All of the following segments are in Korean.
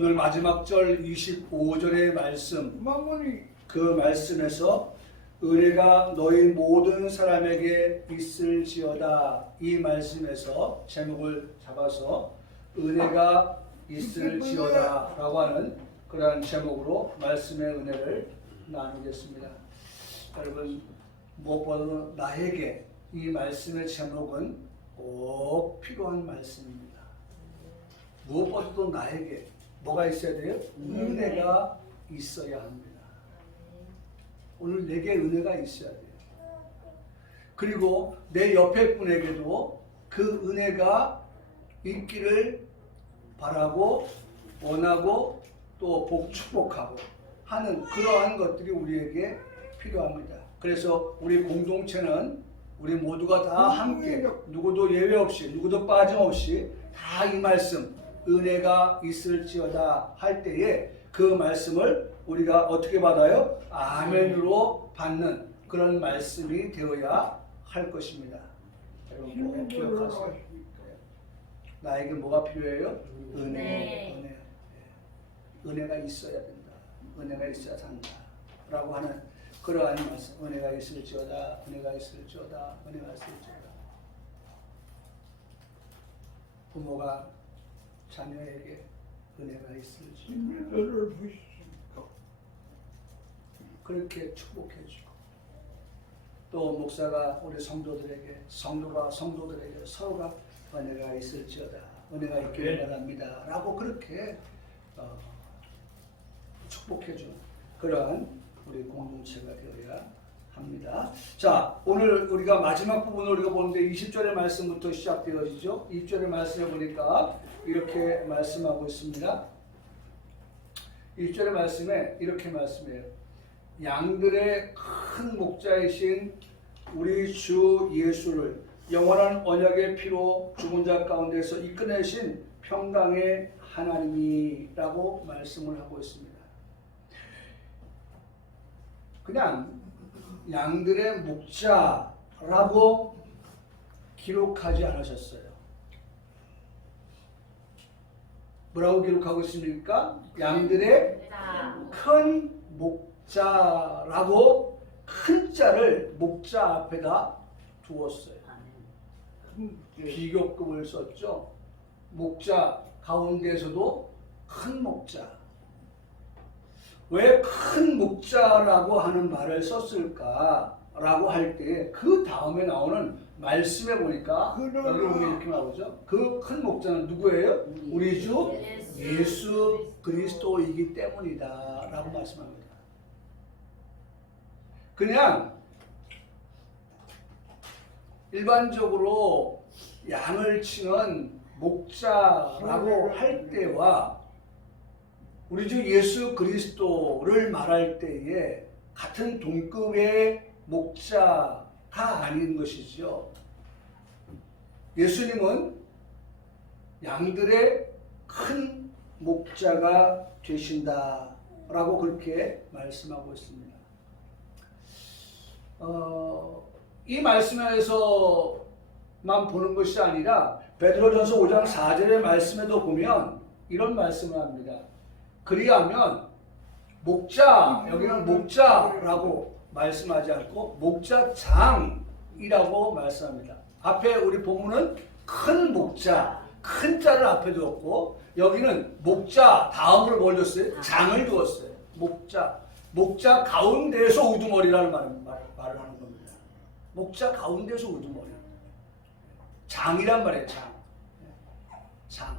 오늘 마지막 절 25절의 말씀, 그 말씀에서 은혜가 너희 모든 사람에게 있을지어다, 이 말씀에서 제목을 잡아서 은혜가 있을지어다 라고 하는 그러한 제목으로 말씀의 은혜를 나누겠습니다. 여러분, 무엇보다도 나에게 이 말씀의 제목은 꼭 필요한 말씀입니다. 무엇보다도 나에게 뭐가 있어야 돼요? 은혜가 있어야 합니다. 오늘 내게 은혜가 있어야 돼요. 그리고 내 옆에 분에게도 그 은혜가 있기를 바라고 원하고 또 축복하고 하는 그러한 것들이 우리에게 필요합니다. 그래서 우리 공동체는 우리 모두가 다 함께 누구도 예외 없이 누구도 빠짐없이 다 이 말씀 은혜가 있을지어다 할 때에 그 말씀을 우리가 어떻게 받아요? 아멘으로 받는 그런 말씀이 되어야 할 것입니다. 여러분 꼭 기억하세요. 나에게 뭐가 필요해요? 은혜. 은혜가 있어야 된다. 은혜가 있어야 산다. 라고 하는 그러한 말씀. 은혜가 있을지어다. 은혜가 있을지어다. 은혜가 있을지어다. 부모가 자녀에게 은혜가 있을지어다. 그렇게 축복해주고, 또 목사가 우리 성도들에게, 성도가 성도들에게 서로가 은혜가 있을지어다, 은혜가 있기를 바랍니다 라고 그렇게 축복해주는 그러한 우리 공동체가 되어야 합니다. 자, 오늘 우리가 마지막 부분을 우리가 보는데 20절의 말씀부터 시작되어지죠. 20절의 말씀에 보니까 이렇게 말씀하고 있습니다. 20절의 말씀에 이렇게 말씀해요. 양들의 큰 목자이신 우리 주 예수를 영원한 언약의 피로 죽은 자 가운데서 이끌어내신 평강의 하나님이라고 말씀을 하고 있습니다. 그냥 양들의 목자라고 기록하지 않으셨어요. 뭐라고 기록하고 있습니까? 양들의 큰 목자라고 큰 자를 목자 앞에다 두었어요. 비교급을 썼죠. 목자 가운데서도 큰 목자. 왜 큰 목자라고 하는 말을 썼을까라고 할 때 그 다음에 나오는 말씀에 보니까 여기 보면 이렇게 나오죠. 그 큰 목자는 누구예요? 우리 주 예수 그리스도이기 때문이다 라고 말씀합니다. 그냥 일반적으로 양을 치는 목자라고 할 때와 우리 주 예수 그리스도를 말할 때에 같은 동급의 목자가 아닌 것이죠. 예수님은 양들의 큰 목자가 되신다라고 그렇게 말씀하고 있습니다. 이 말씀에서만 보는 것이 아니라 베드로전서 5장 4절의 말씀에도 보면 이런 말씀을 합니다. 그리하면 목자, 여기는 목자라고 말씀하지 않고 목자장이라고 말씀합니다. 앞에 우리 본문은 큰 목자, 큰 자를 앞에 두었고 여기는 목자 다음으로 뭘 뒀어요? 장을 두었어요. 목자 가운데에서 우두머리라는 말을 하는 겁니다. 목자 가운데에서 우두머리. 장이란 말이에요. 장.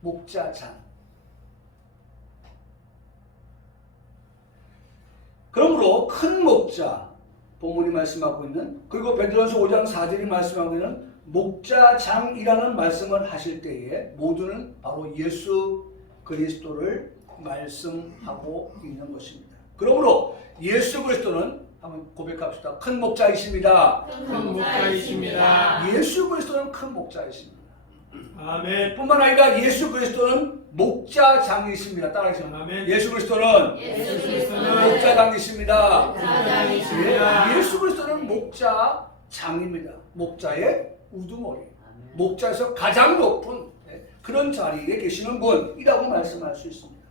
목자장. 그러므로 큰 목자, 본문이 말씀하고 있는, 그리고 베드로전서 5장 4절이 말씀하고 있는 목자장이라는 말씀을 하실 때에 모두는 바로 예수 그리스도를 말씀하고 있는 것입니다. 그러므로 예수 그리스도는 한번 고백합시다. 큰 목자이십니다. 큰 목자이십니다. 예수 그리스도는 큰 목자이십니다. 아멘. 뿐만 아니라 예수 그리스도는 목자장이십니다. 따라하시죠. 아멘. 예수 그리스도는 목자장이십니다. 목자장이십니다. 예수 그리스도는 목자장입니다. 목자의 우두머리. 목자에서 가장 높은 그런 자리에 계시는 분이라고 말씀할 수 있습니다.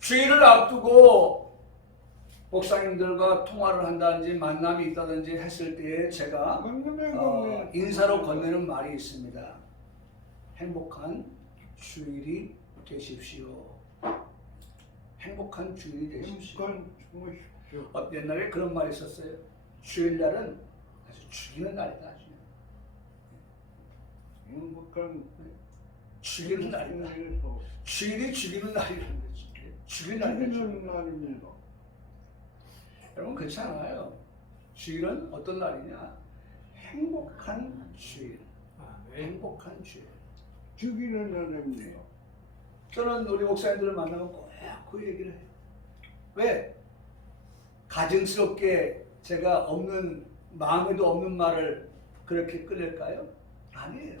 주일을 앞두고 목사님들과 통화를 한다든지 만남이 있다든지 했을 때에 제가 인사로 건네는 말이 있습니다. 행복한 주일이 되십시오. 행복한 주일이 되십시오. 옛날에 그런 말이 있었어요. 주일날은 아주 죽이는 날이다. 아주. 죽이는 날이다. 주일이 죽이는 날이라는 거지. 죽이는 날입니다. 여러분 그렇잖아요. 주일은 어떤 날이냐? 행복한 주일. 행복한 주일. 죽이는 날입니다. 저는 우리 목사님들을 만나면 꼭 그 얘기를 해요. 왜? 가증스럽게 제가 없는, 마음에도 없는 말을 그렇게 끌릴까요? 아니에요.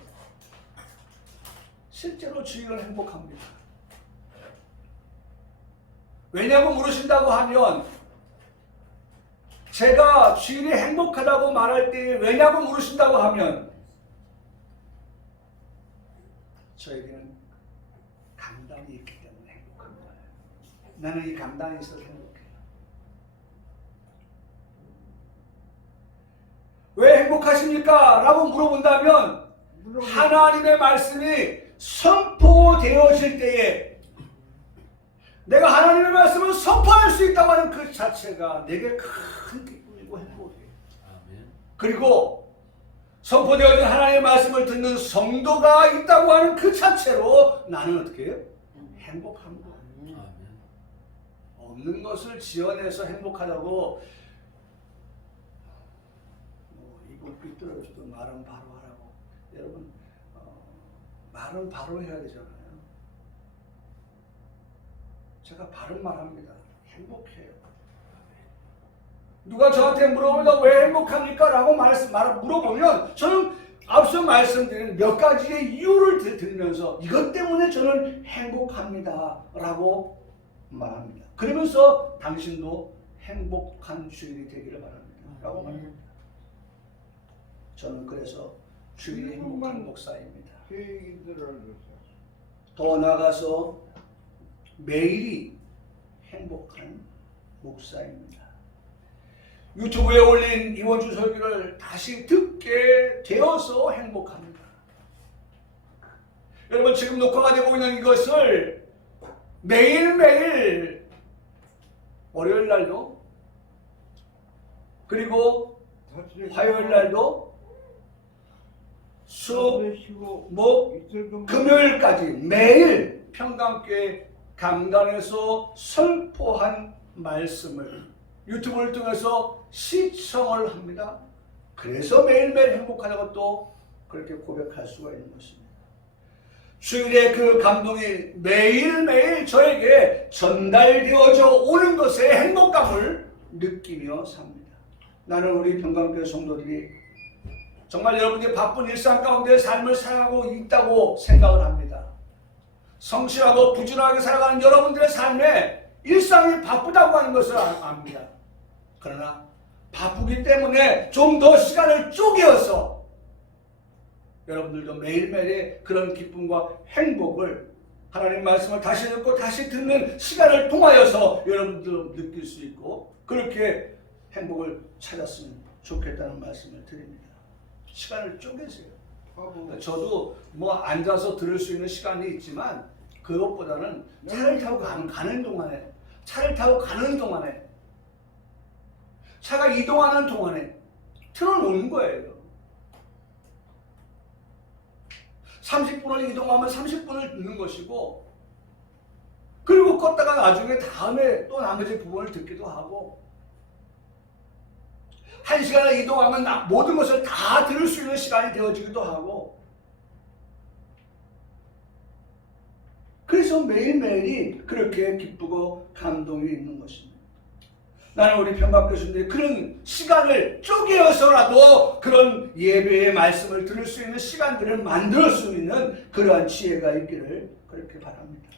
실제로 주일은 행복합니다. 왜냐고 물으신다고 하면 제가 주일이 행복하다고 말할 때 왜냐고 물으신다고 하면 저에게는 강단이 있기 때문에 행복한 거예요. 나는 이 강단이 있어서 행복해요. 왜 행복하십니까? 라고 물어본다면 하나님의 말씀이 선포되어질 때에 내가 하나님의 말씀을 선포할 수 있다고 하는 그 자체가 내게 큰 기쁨이고 행복이에요. 그리고 선포되어진 하나님의 말씀을 듣는 성도가 있다고 하는 그 자체로 나는 어떻게 해요? 행복합니다. 없는 것을 지어내서 행복하다고 이거 삐뚤어져도 말은 바로 하라고. 여러분 말은 바로 해야 되잖아요. 제가 바른 말합니다. 행복해요. 누가 저한테 물어보다 왜 행복합니까? 라고 물어보면 저는 앞서 말씀드린 몇 가지의 이유를 들으면서 이것 때문에 저는 행복합니다 라고 말합니다. 그러면서 당신도 행복한 주일이 되기를 바랍니다 라고 말합니다. 저는 그래서 주일이 행복한 목사입니다. 더 나아가서 매일이 행복한 목사입니다. 유튜브에 올린 이번 주 설교를 다시 듣게 되어서 행복합니다. 여러분 지금 녹화가 되고 있는 이것을 매일매일 월요일 날도 그리고 화요일 날도 수, 목, 금요일까지 매일 평강교회 강단에서 선포한 말씀을 유튜브를 통해서 시청을 합니다. 그래서 매일매일 행복하다고 또 그렇게 고백할 수가 있는 것입니다. 주일에 그 감동이 매일매일 저에게 전달되어져 오는 것에 행복감을 느끼며 삽니다. 나는 우리 평강교회 성도들이 정말 여러분들이 바쁜 일상 가운데 삶을 살아가고 있다고 생각을 합니다. 성실하고 부지런하게 살아가는 여러분들의 삶에 일상이 바쁘다고 하는 것을 압니다. 그러나 바쁘기 때문에 좀 더 시간을 쪼개어서 여러분들도 매일매일의 그런 기쁨과 행복을 하나님 말씀을 다시 듣고 다시 듣는 시간을 통하여서 여러분들도 느낄 수 있고 그렇게 행복을 찾았으면 좋겠다는 말씀을 드립니다. 시간을 쪼개세요. 저도 뭐 앉아서 들을 수 있는 시간이 있지만 그것보다는 차를 타고 가는 동안에 차가 이동하는 동안에 틀어놓는 거예요. 30분을 이동하면 30분을 듣는 것이고 그리고 껐다가 나중에 다음에 또 나머지 부분을 듣기도 하고 1시간을 이동하면 모든 것을 다 들을 수 있는 시간이 되어지기도 하고 그래서 매일매일이 그렇게 기쁘고 감동이 있는 것입니다. 나는 우리 평강교수님들이 그런 시간을 쪼개어서라도 그런 예배의 말씀을 들을 수 있는 시간들을 만들 수 있는 그러한 지혜가 있기를 그렇게 바랍니다.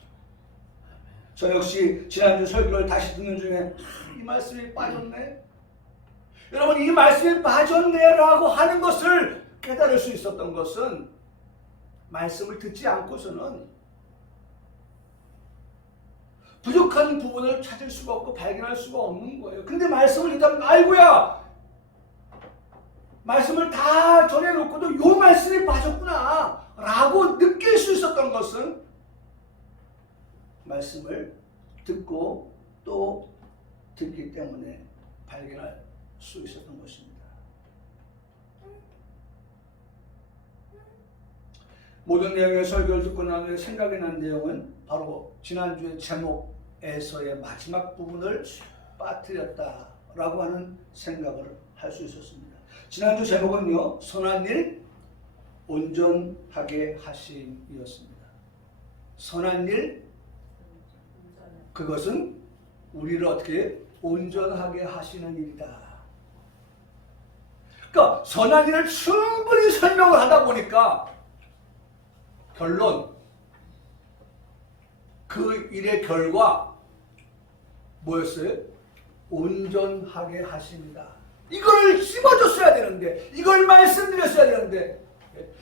저 역시 지난주 설교를 다시 듣는 중에 이 말씀이 빠졌네? 여러분 이 말씀이 빠졌네 라고 하는 것을 깨달을 수 있었던 것은 말씀을 듣지 않고서는 부족한 부분을 찾을 수가 없고 발견할 수가 없는 거예요. 근데 말씀을 듣다면 아이고야 말씀을 다 전해놓고도 요 말씀에 빠졌구나 라고 느낄 수 있었던 것은 말씀을 듣고 또 듣기 때문에 발견할 수 있었던 것입니다. 모든 내용의 설교를 듣고 난 후에 생각이 난 내용은 바로 지난주의 제목에서의 마지막 부분을 빠뜨렸다라고 하는 생각을 할 수 있었습니다. 지난주 제목은요, 선한 일 온전하게 하심이었습니다. 선한 일, 그것은 우리를 어떻게 온전하게 하시는 일이다. 그러니까 선한 일을 충분히 설명을 하다 보니까 결론, 그 일의 결과 뭐였어요? 온전하게 하십니다. 이걸 씹어줬어야 되는데, 이걸 말씀드렸어야 되는데,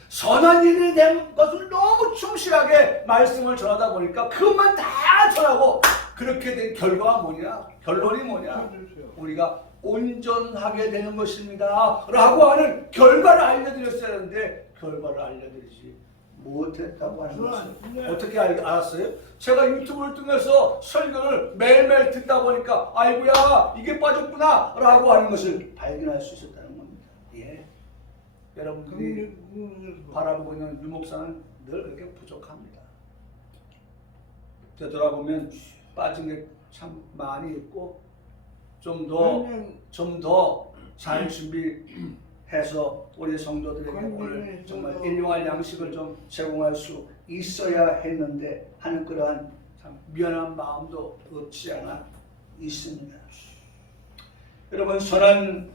선한 일에 대한 것을 너무 충실하게 말씀을 전하다 보니까 그것만 다 전하고 그렇게 된 결과가 뭐냐? 결론이 뭐냐? 우리가 온전하게 되는 것입니다 라고 하는 결과를 알려드렸어야 하는데 결과를 알려드리지 못했다고 하는 것을 어떻게 알았어요? 제가 유튜브를 통해서 설교를 매일매일 듣다 보니까 아이고야 이게 빠졌구나 라고 하는 것을 발견할 수 있었다는 겁니다. 예. 여러분들이 바라보고 있는 유목사는 늘 그렇게 부족합니다. 되돌아보면 빠진 게 참 많이 있고 좀 더 잘 준비해서 우리 성도들에게 오늘 정말 일용할 양식을 좀 제공할 수 있어야 했는데 하는 그러한 참 미안한 마음도 없지 않아 있습니다. 여러분 선한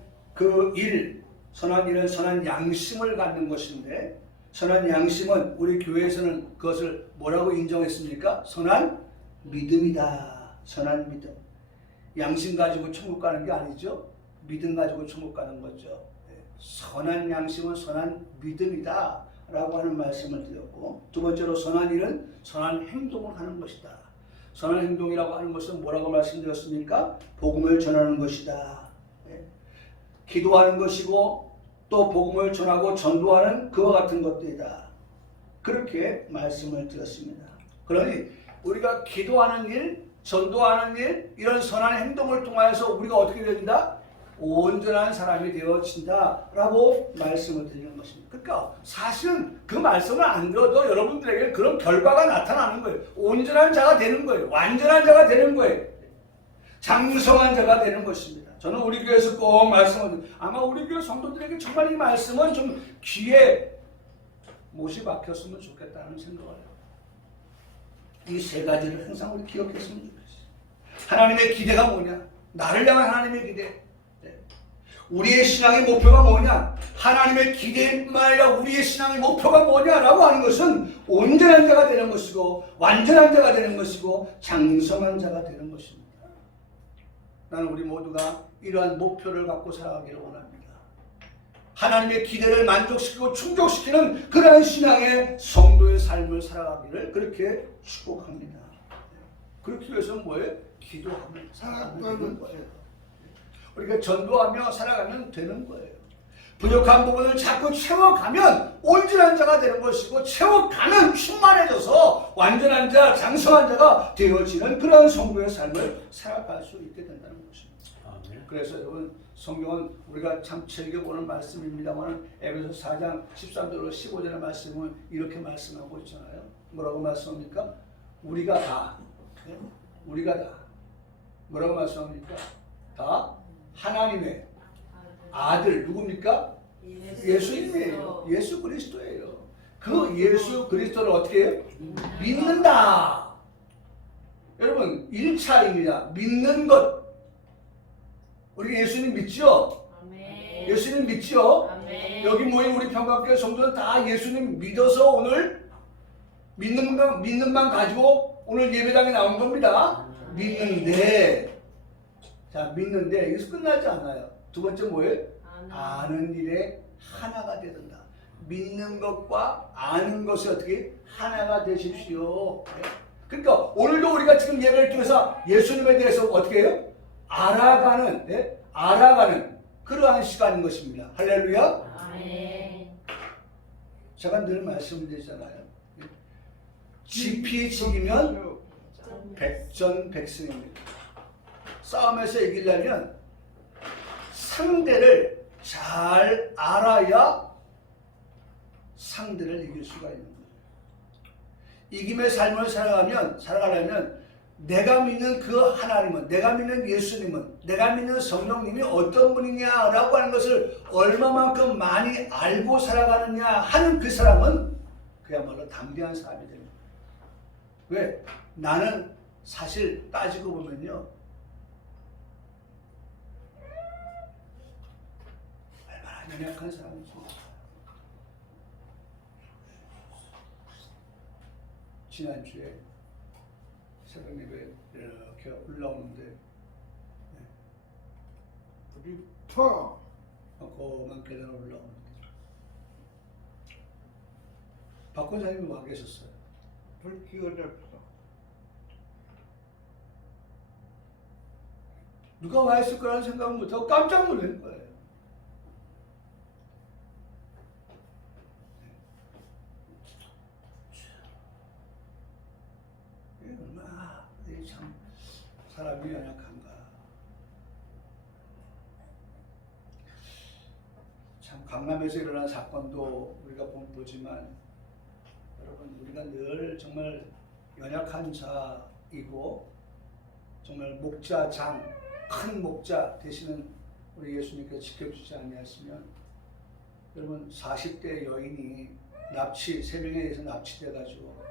선한 일은 선한 양심을 갖는 것인데 선한 양심은 우리 교회에서는 그것을 뭐라고 인정했습니까? 선한 믿음이다. 선한 믿음. 양심 가지고 천국 가는 게 아니죠. 믿음 가지고 천국 가는 거죠. 선한 양심은 선한 믿음이다 라고 하는 말씀을 드렸고, 두 번째로 선한 일은 선한 행동을 하는 것이다. 선한 행동이라고 하는 것은 뭐라고 말씀드렸습니까? 복음을 전하는 것이다. 기도하는 것이고 또 복음을 전하고 전도하는 그와 같은 것들이다. 그렇게 말씀을 드렸습니다. 그러니 우리가 기도하는 일, 전도하는 일, 이런 선한 행동을 통하여서 우리가 어떻게 된다? 온전한 사람이 되어진다 라고 말씀을 드리는 것입니다. 그러니까 사실은 그 말씀을 안 들어도 여러분들에게 그런 결과가 나타나는 거예요. 온전한 자가 되는 거예요. 완전한 자가 되는 거예요. 장성한 자가 되는 것입니다. 저는 우리 교회에서 꼭 말씀을 아마 우리 교회 성도들에게 정말 이 말씀은 좀 귀에 못이 박혔으면 좋겠다는 생각을 해요. 이 세 가지를 항상 우리 기억했으면 좋겠어요. 하나님의 기대가 뭐냐? 나를 향한 하나님의 기대. 우리의 신앙의 목표가 뭐냐? 하나님의 기대뿐만 아니라 우리의 신앙의 목표가 뭐냐라고 하는 것은 온전한 자가 되는 것이고 완전한 자가 되는 것이고 장성한 자가 되는 것입니다. 나는 우리 모두가 이러한 목표를 갖고 살아가기를 원합니다. 하나님의 기대를 만족시키고 충족시키는 그러한 신앙의 성도의 삶을 살아가기를 그렇게 축복합니다. 그렇기 위해서는 뭐예요? 기도하며 살아가는 거예요. 우리가 전도하며 살아가면 되는 거예요. 부족한 부분을 자꾸 채워가면 온전한 자가 되는 것이고 채워가면 충만해져서 완전한 자, 장성한 자가 되어지는 그런 성도의 삶을 살아갈 수 있게 된다는 것입니다. 그래서 여러분 성경은 우리가 참 즐겨보는 말씀입니다만 에베소 4장 13절로 15절의 말씀은 이렇게 말씀하고 있잖아요. 뭐라고 말씀합니까? 우리가 다 뭐라고 말씀합니까? 다 하나님의 아들 누굽니까? 예수님이에요. 예수 그리스도예요. 그 예수 그리스도를 어떻게 해요? 믿는다. 여러분 1차입니다. 믿는 것. 우리 예수님 믿죠? 아멘. 예수님 믿죠? 아멘. 여기 모인 우리 평강교회 성도는 다 예수님 믿어서 오늘 믿는만 가지고 오늘 예배당에 나온 겁니다. 믿는데 여기서 끝나지 않아요. 두 번째 뭐예요? 아는 일에 하나가 되든다. 믿는 것과 아는 것이 어떻게 하나가 되십시오. 그러니까 오늘도 우리가 지금 예배를 통해서 예수님에 대해서 어떻게 해요? 알아가는 그러한 시간인 것입니다. 할렐루야. 아멘. 제가 늘 말씀드리잖아요. 지피지기면 백전백승입니다. 싸움에서 이기려면 상대를 잘 알아야 상대를 이길 수가 있는 거예요. 이김의 삶을 살아가려면 내가 믿는 그 하나님은, 내가 믿는 예수님은, 내가 믿는 성령님이 어떤 분이냐라고 하는 것을 얼마만큼 많이 알고 살아가느냐 하는 그 사람은 그야말로 담대한 사람이 됩니다. 왜? 나는 사실 따지고 보면요, 얼마나 연약한 사람인지. 지난주에 새벽 예배 이렇게 올라오는데 우리 터 고만 계단 올라오는데 박 권사님이 와 계셨어요. 불 끼워졌어. 누가 와 있을 거라는 생각은 못하고 깜짝 놀란 거예요. 얼마나 참 사람이 연약한가. 참 강남에서 일어난 사건도 우리가 보지만 여러분, 우리가 늘 정말 연약한 자이고 정말 목자장, 큰 목자 되시는 우리 예수님께서 지켜주지 아니하시면 여러분 40대 여인이 세 명에 의해서 납치돼가지고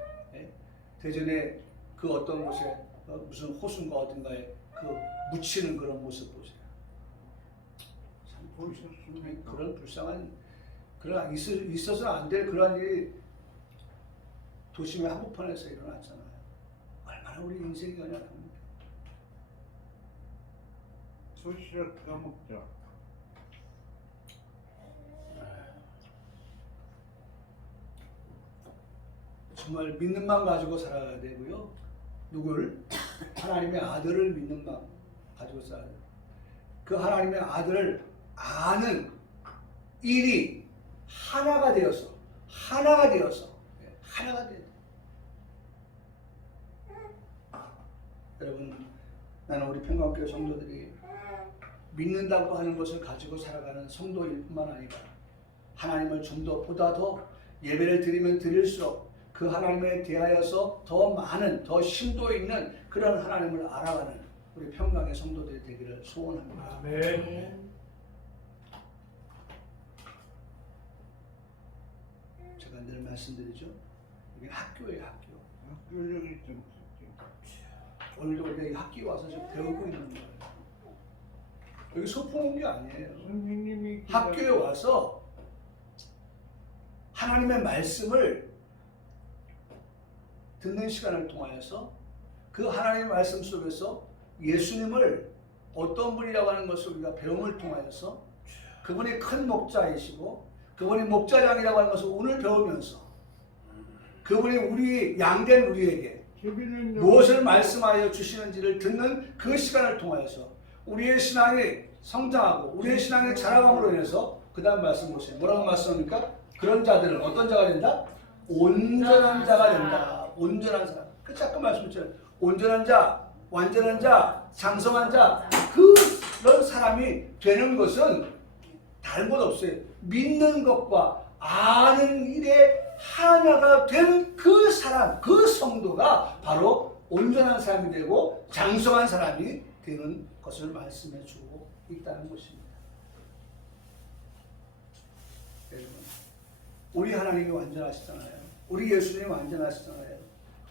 대전에 그 어떤 곳에 무슨 호수인가 어딘가에 그 묻히는 그런 모습 보세요. 참 보셨습니까? 그런 불쌍한 있어서는 안 될 그런 일이 도심의 한복판에서 일어났잖아요. 얼마나 우리 인생이 연약합니까? 도시락 까먹자. 정말 믿는 마음 가지고 살아가야 되고요. 누굴? 하나님의 아들을 믿는 마음 가지고 살아야 돼요. 그 하나님의 아들을 아는 일이 하나가 되어서 여러분, 나는 우리 평강교회 성도들이 믿는다고 하는 것을 가지고 살아가는 성도일 뿐만 아니라 하나님을 좀 더 보다 더 예배를 드리면 드릴수록 그 하나님에 대하여서 더 많은, 더 심도 있는 그런 하나님을 알아가는 우리 평강의 성도들이 되기를 소원합니다. 아멘. 제가 늘 말씀드리죠. 이게 학교예요, 학교. 학교적이 좀 오늘도 우리가 이 학교에 와서 지금 배우고 있는 거예요. 여기 소풍 온 게 아니에요. 선생님이 학교에 와서 하나님의 말씀을 듣는 시간을 통하여서 그 하나님의 말씀 속에서 예수님을 어떤 분이라고 하는 것을 우리가 배움을 통하여서 그분이 큰 목자이시고 그분이 목자장이라고 하는 것을 오늘 배우면서 그분이 우리 양된 우리에게 무엇을 말씀하여 주시는지를 듣는 그 시간을 통하여서 우리의 신앙이 성장하고 우리의 신앙이 자라감으로 인해서 그 다음 말씀 보세요. 뭐라고 말씀합니까? 그런 자들은 어떤 자가 된다? 온전한 자가 된다. 온전한 사람. 그 잠깐 말씀드렸죠. 온전한 자, 완전한 자, 장성한 자, 그런 사람이 되는 것은 다른 것 없어요. 믿는 것과 아는 일에 하나가 된 그 사람, 그 성도가 바로 온전한 사람이 되고 장성한 사람이 되는 것을 말씀해 주고 있다는 것입니다. 여러분, 우리 하나님이 완전하시잖아요. 우리 예수님이 완전하시잖아요.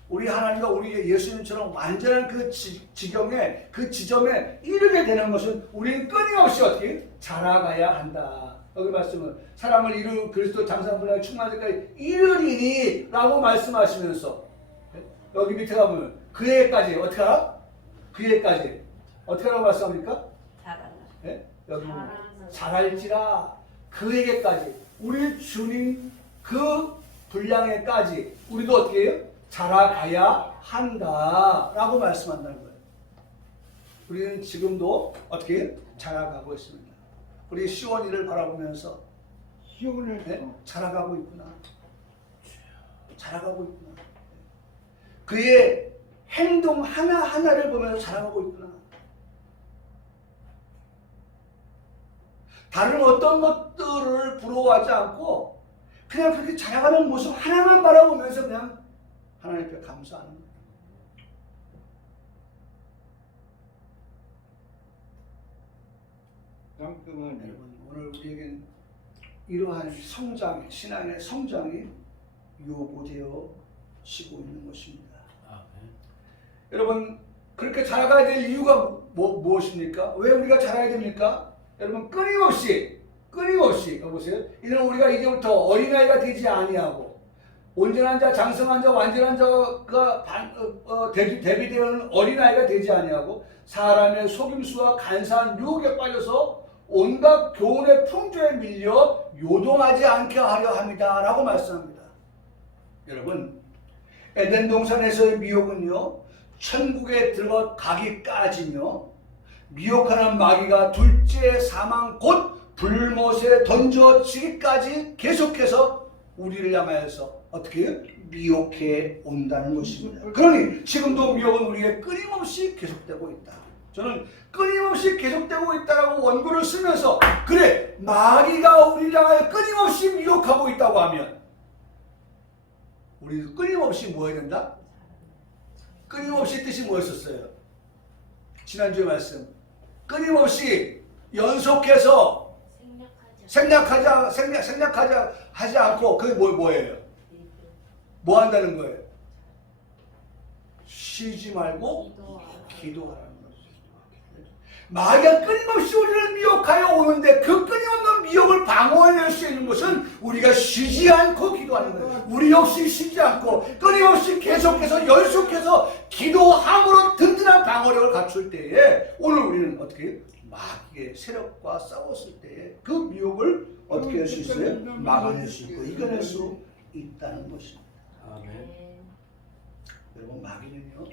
우리 하나님과 우리 예수님처럼 완전한 그 지경에, 그 지점에 이르게 되는 것은 우리는 끊임없이 어떻게 자라가야 한다. 여기 말씀은 사람을 이루 그리스도 장사분량에 충만하기까지 이르리니 라고 말씀하시면서 여기 밑에 가보면 그에까지 어떻게 하라? 그에까지 어떻게 하라고 말씀합니까? 잘한다. 네? 여기 자랄지라 그에게까지 우리 주님 그 분량에까지 우리도 어떻게 해요? 자라가야 한다라고 말씀한다는 거예요. 우리는 지금도 어떻게 해요? 자라가고 있습니다. 우리 시원이를 바라보면서 시원해서 네? 자라가고 있구나. 자라가고 있구나. 그의 행동 하나하나를 보면서 자라가고 있구나. 다른 어떤 것들을 부러워하지 않고 그냥 그렇게 자라가는 모습 하나만 바라보면서 그냥 하나님께 감사하는 거예요. 깜깜하네. 여러분, 오늘 우리에겐 이러한 성장, 신앙의 성장이 요구되어지고 있는 것입니다. 여러분, 그렇게 자라가야 될 이유가 무엇입니까? 왜 우리가 자라야 됩니까? 여러분, 끊임없이 보세요. 이는 우리가 이제부터 어린아이가 되지 아니하고 온전한 자, 장성한 자, 완전한 자가 대비되는 어린아이가 되지 아니하고 사람의 속임수와 간사한 유혹에 빠져서 온갖 교훈의 풍조에 밀려 요동하지 않게 하려 합니다 라고 말씀합니다. 여러분, 에덴 동산에서의 미혹은요, 천국에 들어가기까지며 미혹하는 마귀가 둘째 사망 곧 불못에 던져지기까지 계속해서 우리를 향하여서 어떻게 해요? 미혹해 온다는 것입니다. 그러니 지금도 미혹은 우리에게 끊임없이 계속되고 있다. 저는 끊임없이 계속되고 있다라고 원고를 쓰면서 그래, 마귀가 우리를 향하여 끊임없이 미혹하고 있다고 하면 우리도 끊임없이 뭐 해야 된다? 끊임없이 뜻이 뭐였었어요? 지난주에 말씀. 끊임없이 연속해서 생략하지 않고 그게 뭐예요? 뭐 한다는 거예요? 쉬지 말고 기도하라는 거죠. 마귀가 끊임없이 우리를 미혹하여 오는데 그 끊임없는 미혹을 방어해낼 수 있는 것은 우리가 쉬지 않고 기도하는 거예요. 우리 역시 쉬지 않고 끊임없이 계속해서 연속해서 기도함으로 든든한 방어력을 갖출 때에 오늘 우리는 어떻게 해요? 마귀의 세력과 싸웠을 때에 그 미혹을 어떻게 할 수 있어요? 막아낼 수 있고 이겨낼 수 있다는 것입니다. 여러분, 마귀는요,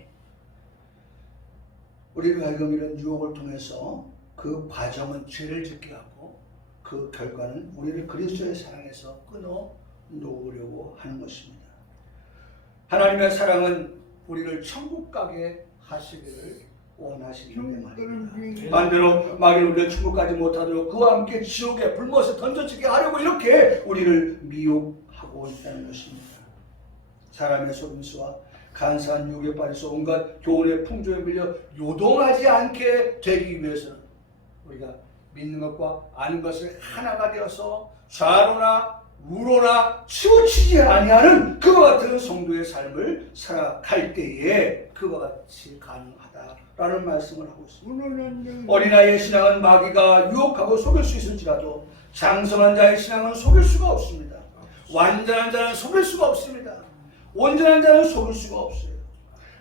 우리를 하여금 이런 유혹을 통해서 그 과정은 죄를 짓게 하고 그 결과는 우리를 그리스도의 사랑에서 끊어 놓으려고 하는 것입니다. 하나님의 사랑은 우리를 천국 가게 하시기를 원하시는데 말입니다. 반대로 마귀는 우리를 천국 가지 못하도록 그와 함께 지옥에 불못에 던져지게 하려고 이렇게 우리를 미혹하고 있다는 것입니다. 사람의 속임수와 간사한 유혹에 빠져서 온갖 교훈의 풍조에 밀려 요동하지 않게 되기 위해서는 우리가 믿는 것과 아는 것을 하나가 되어서 좌로나 우로나 치우치지 아니하는 그와 같은 성도의 삶을 살아갈 때에 그와 같이 가능하다라는 말씀을 하고 있습니다. 어린아이의 신앙은 마귀가 유혹하고 속일 수 있을지라도 장성한 자의 신앙은 속일 수가 없습니다. 완전한 자는 속일 수가 없습니다. 온전한 자는 속일 수가 없어요.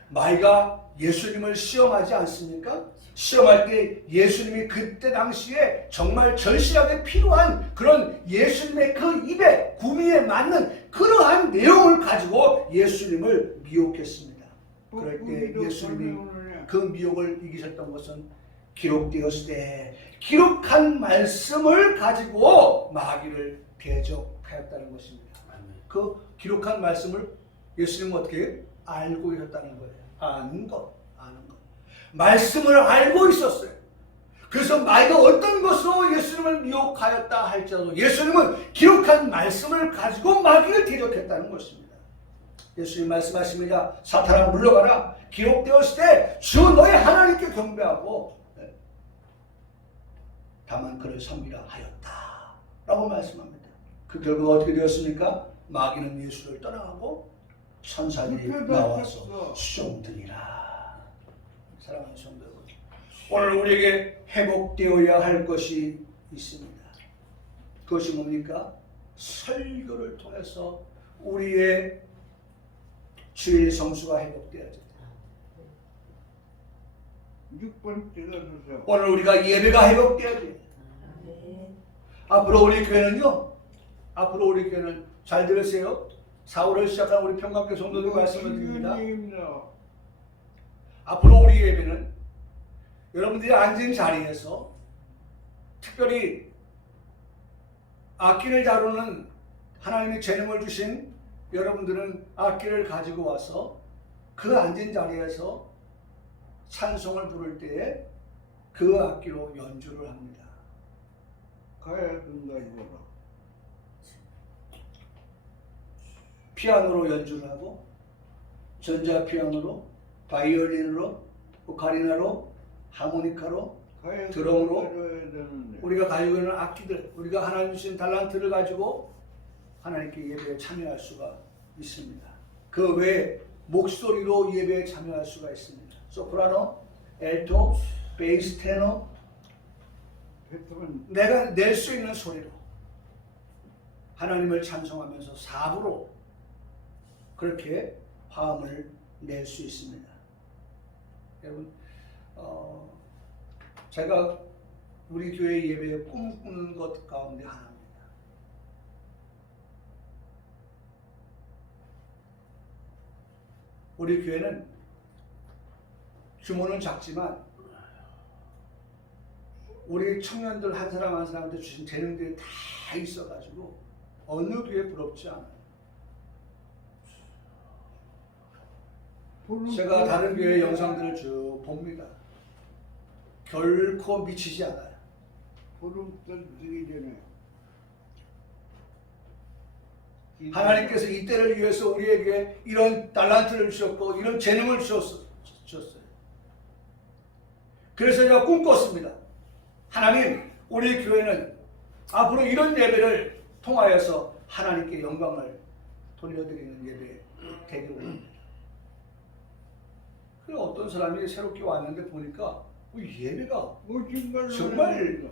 마귀가 예수님을 시험하지 않습니까? 시험할 때 예수님이 그때 당시에 정말 절실하게 필요한 그런 예수님의 그 입에 구미에 맞는 그러한 내용을 가지고 예수님을 미혹했습니다. 그럴 때 예수님이 그 미혹을 이기셨던 것은 기록되었을 때 기록한 말씀을 가지고 마귀를 대적하였다는 것입니다. 그 기록한 말씀을 예수님은 어떻게 알고 있었다는 거예요. 아는 것. 말씀을 알고 있었어요. 그래서 마귀가 어떤 것으로 예수님을 미혹하였다 할지라도 예수님은 기록한 말씀을 가지고 마귀를 대적했다는 것입니다. 예수님 말씀하십니다. 사탄아 물러가라. 기록되었을 때 주 너의 하나님께 경배하고 다만 그를 섬기라 하였다 라고 말씀합니다. 그 결과가 어떻게 되었습니까? 마귀는 예수를 떠나가고 천사들이 나와서 수종드리라. 사랑하는 성도 여러분, 오늘 우리에게 회복되어야 할 것이 있습니다. 그것이 뭡니까? 설교를 통해서 우리의 주일 성수가 회복되어야죠. 6번째가 주세요. 오늘 우리가 예배가 회복되어야 돼요. 앞으로 우리 교회는요, 앞으로 우리 교회는 잘 들으세요. 4월을 시작한 우리 평강교회 성도들 말씀을 드립니다. 주님입니다. 앞으로 우리 예배는 여러분들이 앉은 자리에서 특별히 악기를 다루는 하나님의 재능을 주신 여러분들은 악기를 가지고 와서 그 앉은 자리에서 찬송을 부를 때에 그 악기로 연주를 합니다. 가야 된다 이거라. 피아노로 연주를 하고 전자 피아노로, 바이올린으로, 오카리나로, 하모니카로, 가야 드럼으로 되는데. 우리가 가지고 있는 악기들, 우리가 하나님 주신 달란트를 가지고 하나님께 예배에 참여할 수가 있습니다. 그 외에 목소리로 예배에 참여할 수가 있습니다. 소프라노, 엘토, 베이스 테너, 베토벤 내가 낼 수 있는 소리로 하나님을 찬송하면서 사부로 그렇게 화음을 낼 수 있습니다. 여러분, 제가 우리 교회 예배에 꿈꾸는 것 가운데 하나입니다. 우리 교회는 규모는 작지만 우리 청년들 한 사람 한 사람한테 주신 재능들이 다 있어가지고 어느 교회 부럽지 않아요. 제가 다른 교회 영상들을 쭉 봅니다. 결코 미치지 않아요. 보름 떨기 전에 하나님께서 이때를 위해서 우리에게 이런 달란트를 주셨고 이런 재능을 주셨어요. 그래서 제가 꿈꿨습니다. 하나님, 우리 교회는 앞으로 이런 예배를 통하여서 하나님께 영광을 돌려드리는 예배 되기를 원합니다. 그래서 어떤 사람이 새롭게 왔는데 보니까 예배가 정말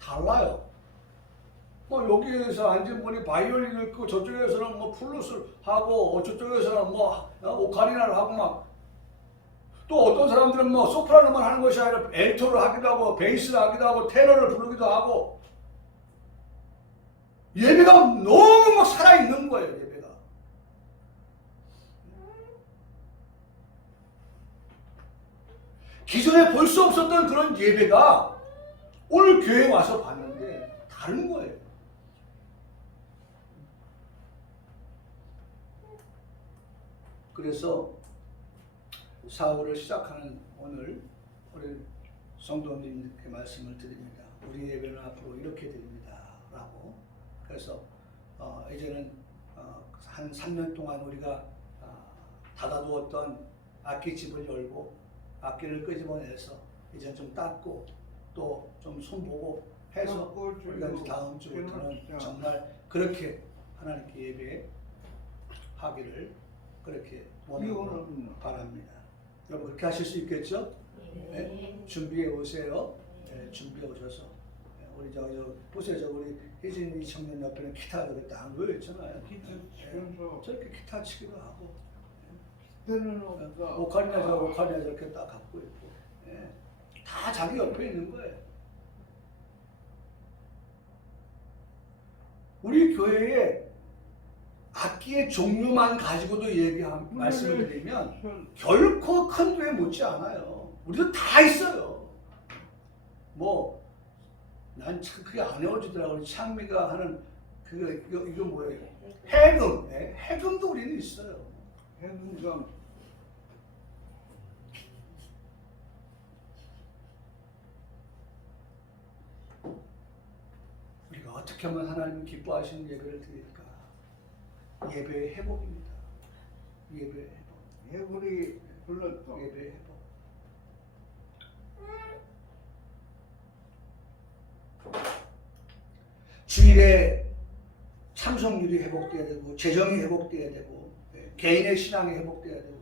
달라요. 뭐 여기에서 앉은 분이 바이올린을 있고 저쪽에서는 뭐 플루스를 하고 저쪽에서는 뭐 오카리나를 하고 막 또 어떤 사람들은 뭐 소프라노만 하는 것이 아니라 엘토를 하기도 하고 베이스를 하기도 하고 테너를 부르기도 하고 예배가 너무 막 살아있는 거예요. 예배가 기존에 볼 수 없었던 그런 예배가 오늘 교회에 와서 봤는데 다른 거예요. 그래서 4월을 시작하는 오늘 우리 성도님께 말씀을 드립니다. 우리 예배는 앞으로 이렇게 됩니다. 라고. 그래서 이제는 한 3년 동안 우리가 닫아두었던 악기집을 열고 악기를 끄집어내서 이제 좀 닦고 또 좀 손보고 해서 우리가 이제 다음 주부터는 정말 그렇게 하나님께 예배하기를 그렇게 원하고 바랍니다. 여러분 그렇게 하실 수 있겠죠? 네? 준비해 오세요. 네, 준비해 오셔서 우리 저 보세요. 우리 혜진이 청년 옆에는 기타 저기 딱 놓여 있잖아요. 기타 치면서 저렇게 기타 치기도 하고 기타는 없다. 오카리나 저렇게 딱 갖고 있고 다 자기 옆에 있는 거예요. 우리 교회에 악기의 종류만 가지고도 말씀을 드리면 결코 큰 교회 못지 않아요. 우리도 다 있어요. 뭐 난 참 그게 안 외워지더라고요. 창미가 하는 이거 뭐예요? 해금. 해금도 우리는 있어요. 해금감 우리가 어떻게 하면 하나님 기뻐하시는 예배를 드릴까? 예배의 회복입니다. 예배의 회복. 해골이 불렀다. 예배의 회복. 주일에 참석률이 회복돼야 되고 재정이 회복돼야 되고 개인의 신앙이 회복돼야 되고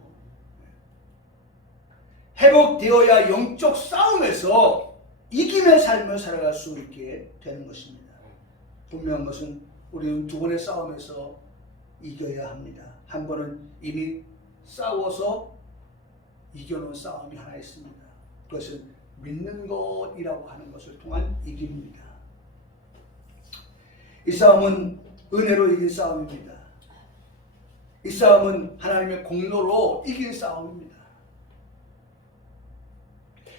회복되어야 영적 싸움에서 이기는 삶을 살아갈 수 있게 되는 것입니다. 분명한 것은 우리는 두 번의 싸움에서 이겨야 합니다. 한 번은 이미 싸워서 이겨놓은 싸움이 하나 있습니다. 그것은 믿는 것이라고 하는 것을 통한 이깁니다. 이 싸움은 은혜로 이긴 싸움입니다. 이 싸움은 하나님의 공로로 이긴 싸움입니다.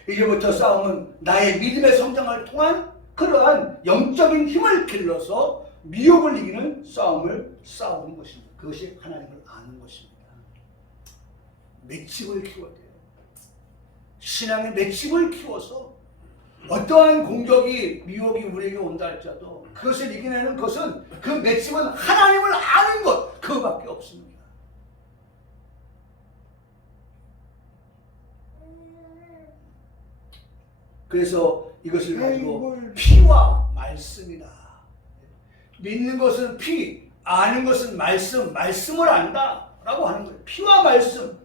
이제부터 싸움은 나의 믿음의 성장을 통한 그러한 영적인 힘을 길러서 미혹을 이기는 싸움을 싸우는 것입니다. 그것이 하나님을 아는 것입니다. 맷집을 키워야 돼요. 신앙의 맷집을 키워서 어떠한 공격이 미혹이 우리에게 온다 할지라도 그것을 이겨내는 것은 그 맷집은 하나님을 아는 것 그거밖에 없습니다. 그래서 이것을 가지고 피와 말씀이다. 믿는 것은 피, 아는 것은 말씀, 말씀을 안다 라고 하는 거예요. 피와 말씀,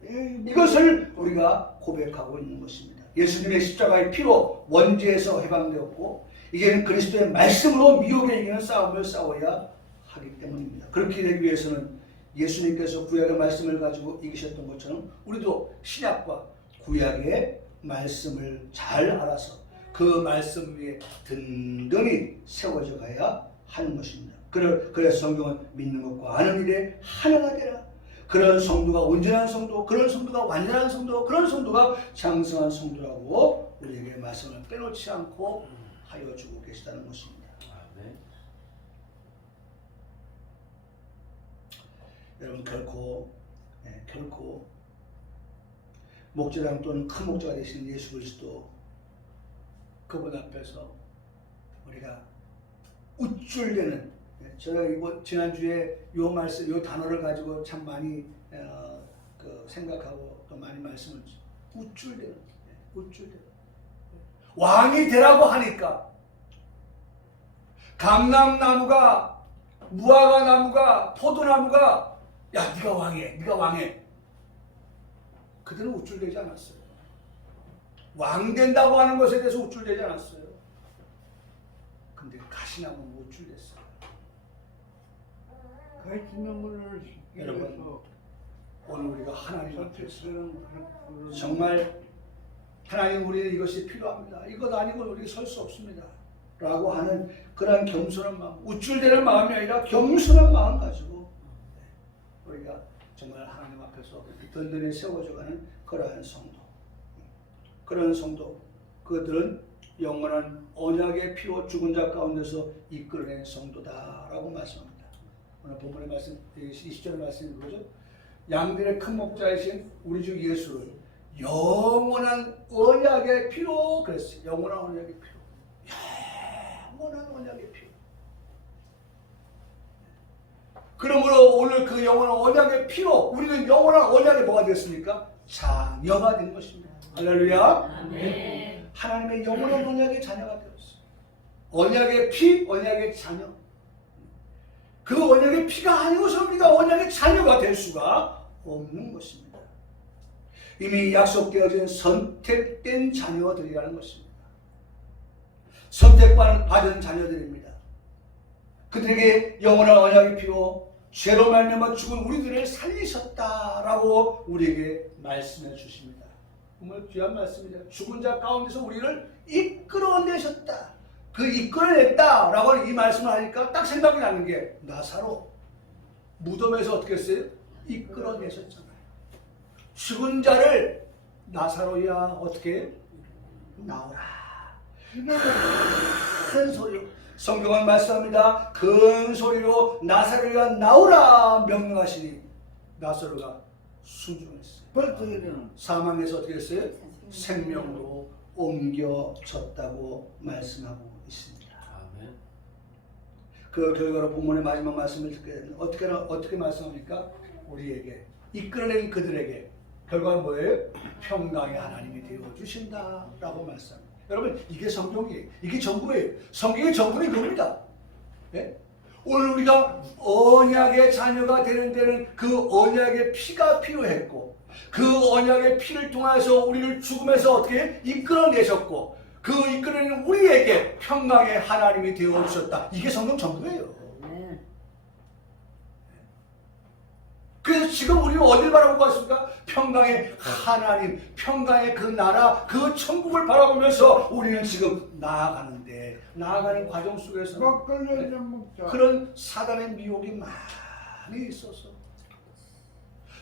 이것을 우리가 고백하고 있는 것입니다. 예수님의 십자가의 피로 원죄에서 해방되었고 이제는 그리스도의 말씀으로 미혹에 이기는 싸움을 싸워야 하기 때문입니다. 그렇게 되기 위해서는 예수님께서 구약의 말씀을 가지고 이기셨던 것처럼 우리도 신약과 구약의 말씀을 잘 알아서 그 말씀 위에 든든히 세워져 가야 하는 것입니다. 그래서 성경은 믿는 것과 아는 일에 하나가 되라. 그런 성도가 온전한 성도, 그런 성도가 완전한 성도, 그런 성도가 장성한 성도라고 우리에게 말씀을 빼놓지 않고 하여 주고 계시다는 것입니다. 아멘. 여러분 결코 목자랑 또는 큰 목자가 되신 예수 그리스도 그분 앞에서 우리가 우쭐대는, 제가 이번 지난주에 요 말씀, 요 단어를 가지고 참 많이 생각하고 또 많이 말씀을 우쭐대는, 왕이 되라고 하니까 감람나무가, 무화과 나무가, 포도나무가 야 네가 왕해. 그들은 우쭐대지 않았어요. 왕 된다고 하는 것에 대해서 우쭐대지 않았어요. 근데 가시나무는 우쭐댔어요. 가시나무를 여러분, 오늘 우리가 하나님 앞에서 선택되는 정말 하나님 우리는 이것이 필요합니다. 이것 아니고 우리 설 수 없습니다. 라고 하는 그러한 겸손한 마음, 우쭐대는 마음이 아니라 겸손한 마음 가지고 우리가 정말 하나님 앞에서 든든히 세워져가는 그러한 성도, 그런 성도, 그들은 영원한 언약의 피로 죽은 자 가운데서 이끌어낸 성도다라고 말씀합니다. 오늘 본문의 말씀, 20절의 말씀이 뭐죠? 양들의 큰 목자이신 우리 주 예수를 영원한 언약의 피로 그랬어요. 영원한 언약의 피로. 영원한 언약의 피로. 그러므로 오늘 그 영원한 언약의 피로 우리는 영원한 언약의 뭐가 됐습니까? 자녀가 된 것입니다. 할렐루야. 아멘. 하나님의 영원한 언약의 자녀가 되었어요. 언약의 피, 언약의 자녀. 그 언약의 피가 아니고서 우리가 언약의 자녀가 될 수가 없는 것입니다. 이미 약속되어진 선택된 자녀들이라는 것입니다. 선택받은 자녀들입니다. 그들에게 영원한 언약의 피로 죄로 말미암아 죽은 우리들을 살리셨다라고 우리에게 말씀해 주십니다. 정말 귀한 말씀입니다. 죽은 자 가운데서 우리를 이끌어내셨다. 그 이끌어냈다라고 하는 이 말씀을 하니까 딱 생각이 나는 게 나사로 무덤에서 어떻게 했어요? 이끌어내셨잖아요. 죽은 자를 나사로야 어떻게 나오라. 큰 소리로 성경은 말씀합니다. 큰 소리로 나사로야 나오라 명령하시니 나사로가 순종했어요. 사망에서 어떻게 했어요? 생명으로 옮겨졌다고 말씀하고 있습니다. 아멘. 그 결과로 본문의 마지막 말씀을 듣게 되면 어떻게 말씀합니까? 우리에게 이끌어낸 그들에게 결과는 뭐예요? 평강의 하나님이 되어 주신다라고 말씀합니다. 여러분 이게 성경이에요. 이게 전부예요. 성경의 전부는 이겁니다. 네? 오늘 우리가 언약의 자녀가 되는 데는 그 언약의 피가 필요했고 그 언약의 피를 통해서 우리를 죽음에서 어떻게 이끌어내셨고 그 이끌어내는 우리에게 평강의 하나님이 되어 주셨다. 이게 성경 전부예요. 그래서 지금 우리는 어딜 바라보고 있습니까? 평강의 하나님, 평강의 그 나라, 그 천국을 바라보면서 우리는 지금 나아가는 과정 속에서 막걸리 좀 먹자. 그런 사단의 미혹이 많이 있어서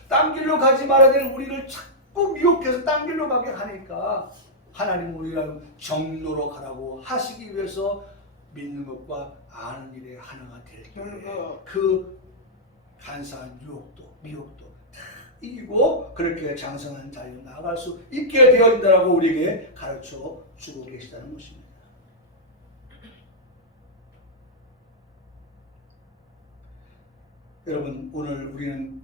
딴 길로 가지 말아야 될 우리를 자꾸 미혹해서 딴 길로 가게 하니까 하나님 우리랑 정로로 가라고 하시기 위해서 믿는 것과 아는 일에 하나가 될 때 그 간사한 유혹도 미혹도 다 이기고 그렇게 장성한 자리로 나아갈 수 있게 되어진다라고 우리에게 가르쳐 주고 계시다는 것입니다. 여러분 오늘 우리는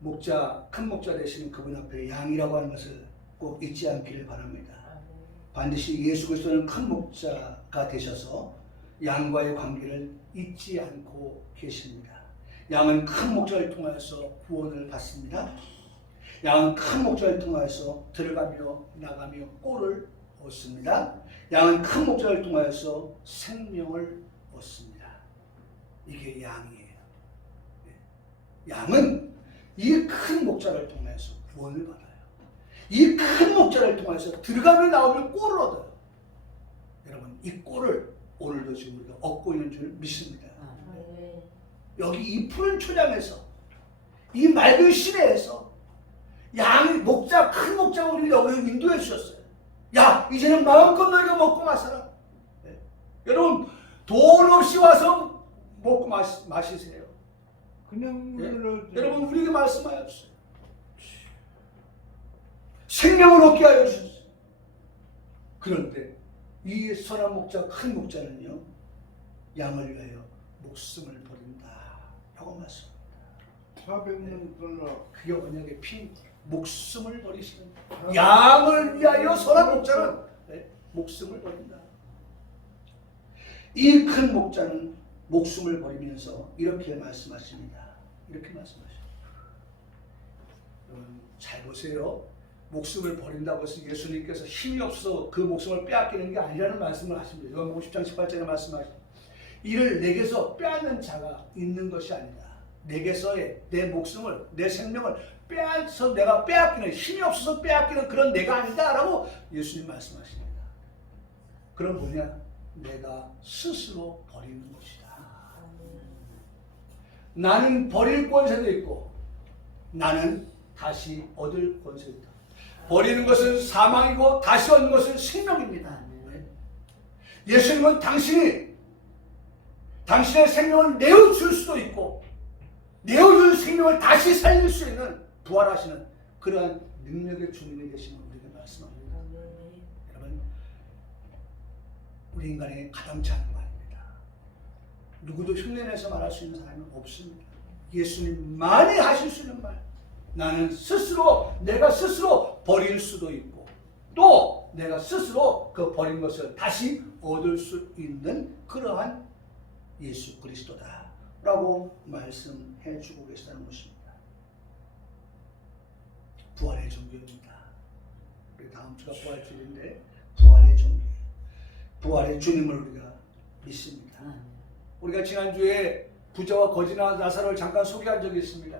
목자, 큰 목자 되시는 그분 앞에 양이라고 하는 것을 꼭 잊지 않기를 바랍니다. 반드시 예수 그리스도는 큰 목자가 되셔서 양과의 관계를 잊지 않고 계십니다. 양은 큰 목자를 통하여서 구원을 받습니다. 양은 큰 목자를 통하여서 들어가며 나가며 꼴을 얻습니다. 양은 큰 목자를 통하여서 생명을 얻습니다. 이게 양이에요. 양은 이 큰 목자를 통해서 구원을 받아요. 이 큰 목자를 통해서 들어가며 나오며 꼴을 얻어요. 여러분 이 꼴을 오늘도 지금 우리가 얻고 있는 줄 믿습니다. 여기 이 푸른 초장에서 이 맑은 시내에서 양 목자 큰 목자가 우리를 여기 인도해 주셨어요. 야 이제는 마음껏 너희가 먹고 마셔라. 네. 여러분 돈 없이 와서 먹고 마시세요. 그냥 예? 물로 여러분 우리에게 말씀하여 주세요. 생명을 얻게 하여 주셨어요. 그런데 이 선한 목자 큰 목자는요 양을 위하여 목숨을 버린다 라고 말씀합니다. 400년 돌려. 그게 언약의 피 목숨을 버리시는 양을 위하여 선한 목자는 목숨을 버린다. 이 큰 목자는 목숨을 버리면서 이렇게 말씀하십니다. 이렇게 말씀하십니다. 여러분 잘 보세요. 목숨을 버린다고 해서 예수님께서 힘이 없어서 그 목숨을 빼앗기는 게 아니라는 말씀을 하십니다. 요한복음 10장 18절에 말씀하십니다. 이를 내게서 빼앗는 자가 있는 것이 아니라 내게서의 내 목숨을 내 생명을 빼앗아서 내가 빼앗기는 힘이 없어서 빼앗기는 그런 내가 아니다라고 예수님 말씀하십니다. 그럼 뭐냐? 내가 스스로 버리는 것이다. 나는 버릴 권세도 있고 나는 다시 얻을 권세도 있다. 버리는 것은 사망이고 다시 얻는 것은 생명입니다. 예수님은 당신의 생명을 내어줄 수도 있고 내어준 생명을 다시 살릴 수 있는 부활하시는 그러한 능력의 주님이 계시는 우리에게 말씀합니다. 여러분 우리 인간의 가담치 않은 말입니다. 누구도 흉내내서 말할 수 있는 사람은 없습니다. 예수님만이 하실 수 있는 말. 나는 내가 스스로 버릴 수도 있고 또 내가 스스로 그 버린 것을 다시 얻을 수 있는 그러한 예수 그리스도다 라고 말씀해 주고 계시다는 것입니다. 부활의 종교입니다. 우리 다음 주가 부활주일인데 부활의 종교, 부활의 주님을 우리가 믿습니다. 우리가 지난주에 부자와 거지나 나사로를 잠깐 소개한 적이 있습니다.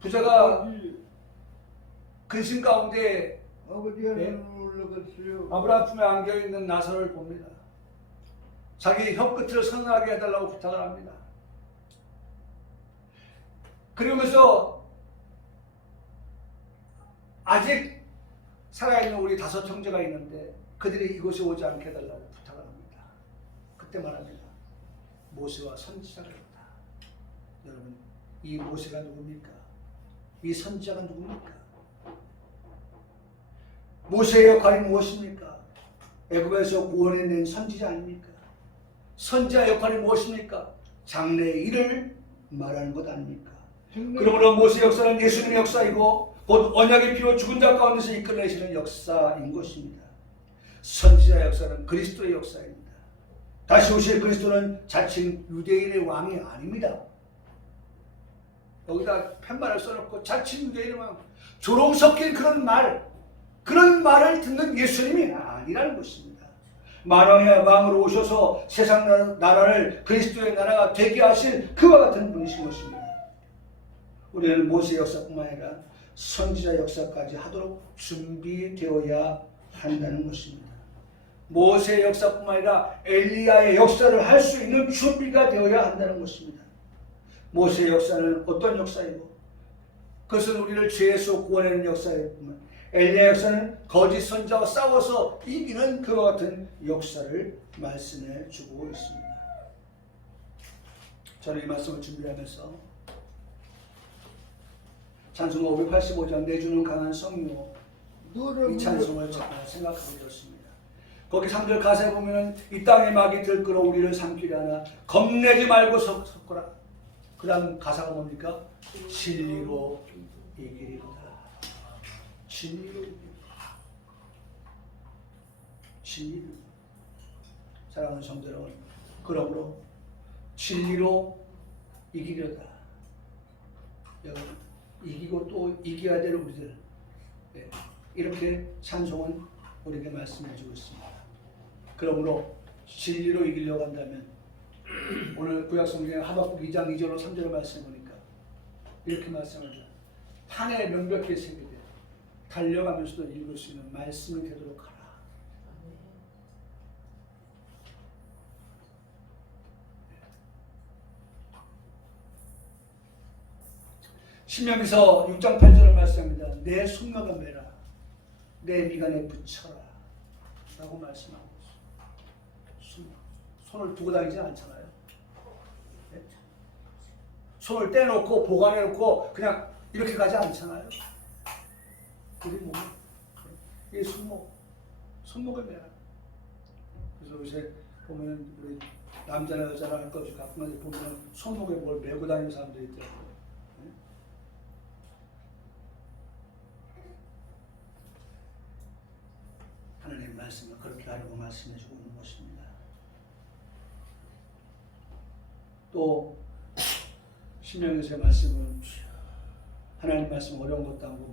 부자가 근심 가운데 아버지가 올라갔어요. 아브라함 품에 안겨있는 나사로를 봅니다. 자기 혀끝을 선하게 해달라고 부탁을 합니다. 그러면서 아직 살아있는 우리 5 형제가 있는데 그들이 이곳에 오지 않게 해달라고 부탁을 합니다. 그때 말합니다. 모세와 선지자가 있다. 여러분 이 모세가 누굽니까? 이 선지자가 누굽니까? 모세의 역할이 무엇입니까? 애굽에서 구원해낸 선지자 아닙니까? 선지자 역할이 무엇입니까? 장래의 일을 말하는 것 아닙니까? 그러므로 모세 역사는 예수님의 역사이고 곧 언약의 피로 죽은 자 가운데서 이끌어내시는 역사인 것입니다. 선지자 역사는 그리스도의 역사입니다. 다시 오실 그리스도는 자칭 유대인의 왕이 아닙니다. 여기다 팻말을 써놓고 자칭 유대인의 왕, 조롱 섞인 그런 말을 듣는 예수님이 아니라는 것입니다. 만왕의 왕으로 오셔서 세상 나라를 그리스도의 나라가 되게 하실 그와 같은 분이신 것입니다. 우리는 모세 역사뿐만 아니라 선지자 역사까지 하도록 준비되어야 한다는 것입니다. 모세 역사뿐만 아니라 엘리야의 역사를 할 수 있는 준비가 되어야 한다는 것입니다. 모세 역사는 어떤 역사이고 그것은 우리를 죄에서 구원하는 역사이지만 엘리야 역사는 거짓 선자와 싸워서 이기는 그와 같은 역사를 말씀해 주고 있습니다. 저는 이 말씀을 준비하면서 찬송가 585장 내주는 강한 성령 노래 이 찬송을 잠깐 생각하게 되었습니다. 거기 3절 가사에 보면은 이 땅의 막이 들끓어 우리를 삼키려 하나 겁내지 말고 섰거라. 그 다음 가사가 뭡니까? 진리로 이기리로다. 진리로 이기리로다. 진리로. 사랑하는 성도 여러분, 그러므로 진리로 이기려다. 여러분, 이기고 또 이겨야 될 우리들. 네. 이렇게 찬송은 우리에게 말씀해 주고 있습니다. 그러므로 진리로 이기려고 한다면 오늘 구약성경 하박국 2장 2절로 3절을 말씀해보니까 이렇게 말씀하죠. 판에 명백히 새기되 달려가면서도 읽을 수 있는 말씀이 되도록 하라. 신명기서 6장 8절을 말씀합니다. 내 손목을 매라. 내 미간에 붙여라. 라고 말씀하고 있어요. 손을 두고 다니지 않잖아요. 네? 손을 떼놓고 보관해놓고 그냥 이렇게 가지 않잖아요. 우리 몸에 이 손목을 매라. 그래서 요새 보면 우리 남자나 여자나 할 것 없이 가끔가다 보면 손목에 뭘 메고 다니는 사람들이 있더라고요. 하나님 말씀을 그렇게 하려고 말씀해주고 있는 것입니다. 또 신명기서의 말씀은 하나님 말씀 어려운 것도 아니고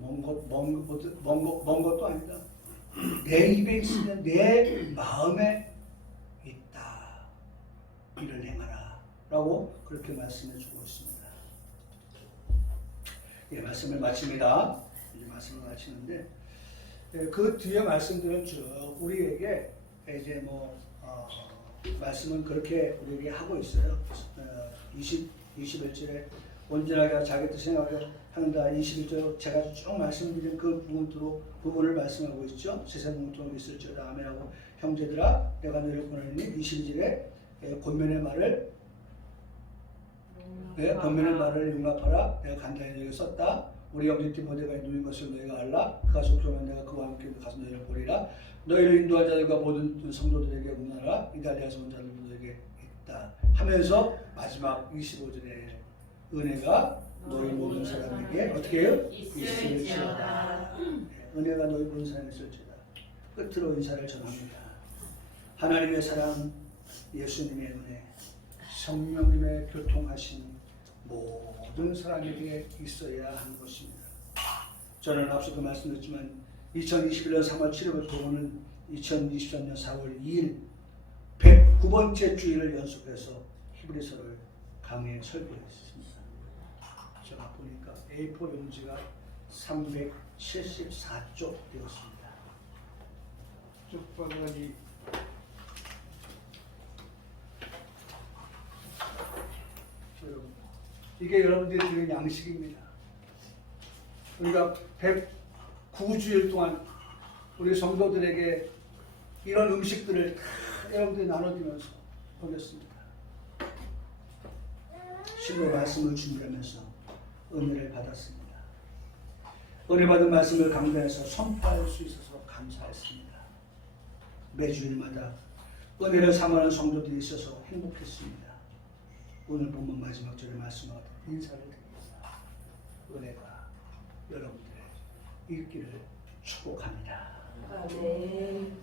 먼 것도 아니다. 내 입에 있으면 내 마음에 있다. 이를 행하라. 라고 그렇게 말씀해주고 있습니다. 예, 말씀을 마칩니다. 이제 말씀을 마치는데 그 뒤에 말씀들은 쭉 우리에게 이제 말씀은 그렇게 우리에게 하고 있어요. 21절에 온전하게 자기 뜻 생각을 하는다. 21절 제가 쭉 말씀드린 그 부분을 말씀하고 있죠. 세상 공통이 있을지어다 아멘하고 형제들아 내가 너를 보내니 22절에 권면의 말을 용납하라. 내가 간단히 너에게 썼다. 우리 형제 디모데가 누인 것을 너희가 알라. 그가 속죄하면 내가 그와 함께 가서 너희를 보리라. 너희를 인도한 자들과 모든 성도들에게 문하라. 이달리아서 온 자들도 너희에게 있다. 하면서 마지막 25절에 은혜가 너희 모든 사람에게 어떻게 해요? 있을지어다. 은혜가 너희 모든 사람에게 있을지어다. 끝으로 인사를 전합니다. 하나님의 사랑, 예수님의 은혜, 성령님의 교통하신 모든 사람에게 있어야 하는 것입니다. 저는 앞서도 말씀드렸지만 2021년 3월 7일부터 오는 2023년 4월 2일 109번째 주일을 연속해서 히브리서를 강의에 설교했습니다. 제가 보니까 A4 용지가 374쪽 되었습니다. 쪽바가지 여러분, 이게 여러분들이 드린 양식입니다. 우리가 109주일 동안 우리 성도들에게 이런 음식들을 다 여러분들이 나눠주면서 보냈습니다. 신의 말씀을 준비하면서 은혜를 받았습니다. 은혜 받은 말씀을 강단에서 선포할 수 있어서 감사했습니다. 매주일마다 은혜를 사모하는 성도들이 있어서 행복했습니다. 오늘 본문 마지막 절에 말씀하듯 인사를 드립니다. 은혜가 여러분들의 있기를 축복합니다. 아멘.